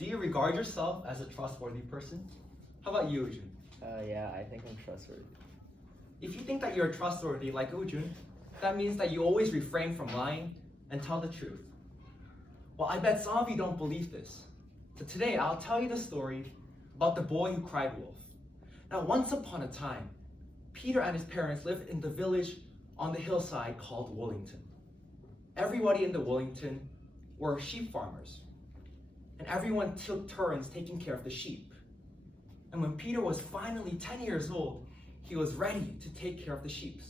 Do you regard yourself as a trustworthy person? How about you, Ujun? Yeah, I think I'm trustworthy. If you think that you're trustworthy like Ujun, that means that you always refrain from lying and tell the truth. Well, I bet some of you don't believe this. So today, I'll tell you the story about the boy who cried wolf. Now, once upon a time, Peter and his parents lived in the village on the hillside called Wollington. Everybody in the Wollington were sheep farmers, and everyone took turns taking care of the sheep. And when Peter was finally 10 years old, he was ready to take care of the sheep.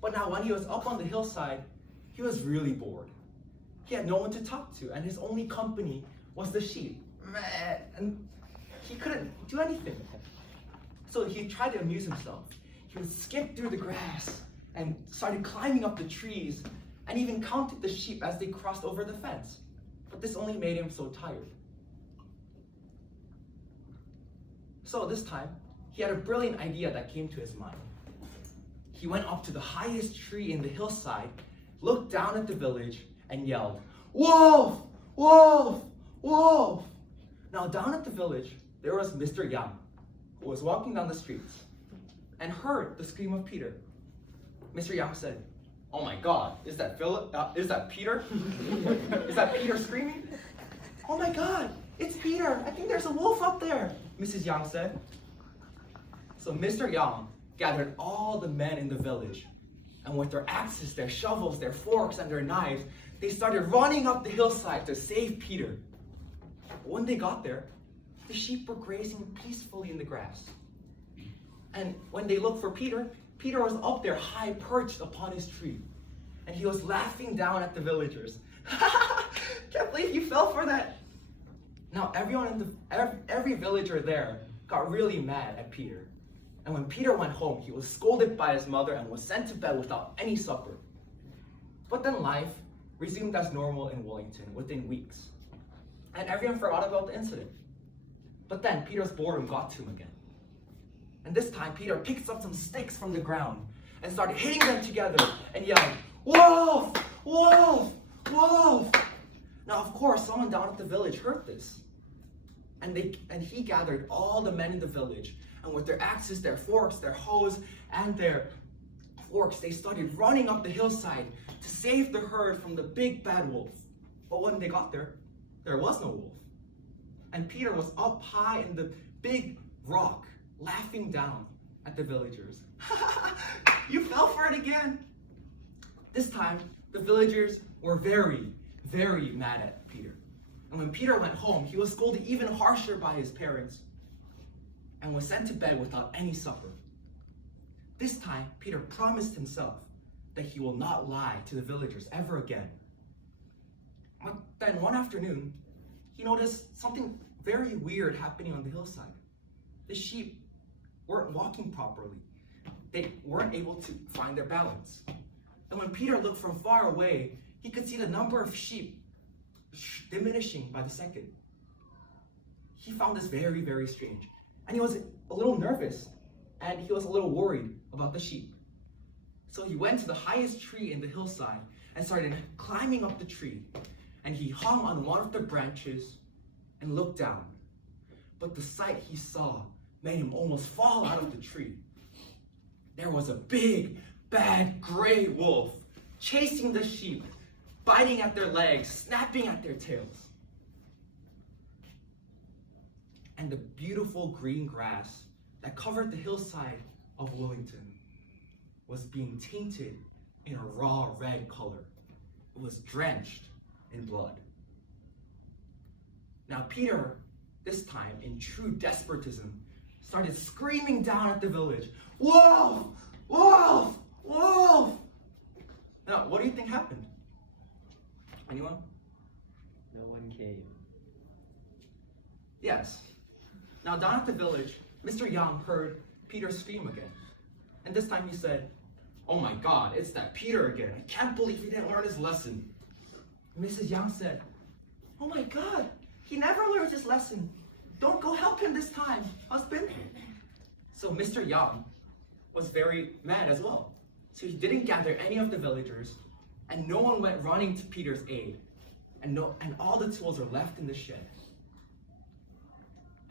But now when he was up on the hillside, he was really bored. He had no one to talk to, and his only company was the sheep. And he couldn't do anything. So he tried to amuse himself. He would skip through the grass and started climbing up the trees and even counted the sheep as they crossed over the fence. But this only made him so tired. So this time, he had a brilliant idea that came to his mind. He went up to the highest tree in the hillside, looked down at the village, and yelled, "Wolf! Wolf! Wolf!" Now down at the village, there was Mr. Yang, who was walking down the streets and heard the scream of Peter. Mr. Yang said, "Oh my God, is that Peter? Is that Peter screaming? Oh my God, it's Peter. I think there's a wolf up there," Mrs. Yang said. So Mr. Yang gathered all the men in the village, and with their axes, their shovels, their forks, and their knives, they started running up the hillside to save Peter. When they got there, the sheep were grazing peacefully in the grass. And when they looked for Peter, Peter was up there high perched upon his tree. And he was laughing down at the villagers. Can't believe you fell for that. Now every villager there got really mad at Peter. And when Peter went home, he was scolded by his mother and was sent to bed without any supper. But then life resumed as normal in Wollington within weeks. And everyone forgot about the incident. But then Peter's boredom got to him again. And this time Peter picked up some sticks from the ground and started hitting them together and yelled, "Wolf! Wolf! Wolf!" Now of course someone down at the village heard this. And he gathered all the men in the village, and with their axes, their forks, their hoes, and their forks, they started running up the hillside to save the herd from the big bad wolf. But when they got there was no wolf. And Peter was up high in the big rock, laughing down at the villagers. "You fell for it again." This time, the villagers were very, very mad at Peter. And when Peter went home, he was scolded even harsher by his parents and was sent to bed without any supper. This time, Peter promised himself that he will not lie to the villagers ever again. But then one afternoon, he noticed something very weird happening on the hillside. The sheep weren't walking properly. They weren't able to find their balance. And when Peter looked from far away, he could see the number of sheep diminishing by the second. He found this very, very strange. And he was a little nervous, and he was a little worried about the sheep. So he went to the highest tree in the hillside and started climbing up the tree. And he hung on one of the branches and looked down. But the sight he saw made him almost fall out of the tree. There was a big, bad gray wolf chasing the sheep, biting at their legs, snapping at their tails. And the beautiful green grass that covered the hillside of Wollington was being tainted in a raw red color. It was drenched in blood. Now Peter, this time in true despotism, started screaming down at the village, "Wolf! Wolf! Wolf!" Now, what do you think happened? Anyone? No one came. Yes. Now down at the village, Mr. Yang heard Peter scream again. And this time he said, "Oh my God, it's that Peter again. I can't believe he didn't learn his lesson." And Mrs. Yang said, "Oh my God, he never learns his lesson. Don't go help him this time, husband." So Mr. Yang was very mad as well. So he didn't gather any of the villagers, and no one went running to Peter's aid. And all the tools were left in the shed.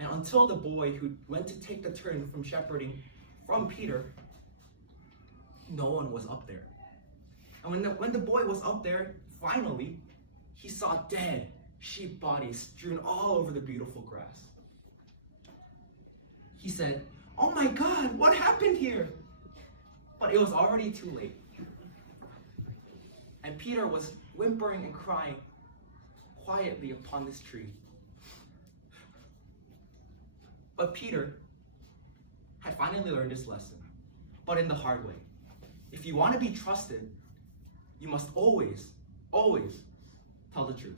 And until the boy who went to take the turn from shepherding from Peter, no one was up there. And when the boy was up there, finally, he saw dead sheep bodies strewn all over the beautiful grass. He said, "Oh my God, what happened here?" But it was already too late. And Peter was whimpering and crying quietly upon this tree. But Peter had finally learned his lesson, but in the hard way. If you want to be trusted, you must always, always tell the truth.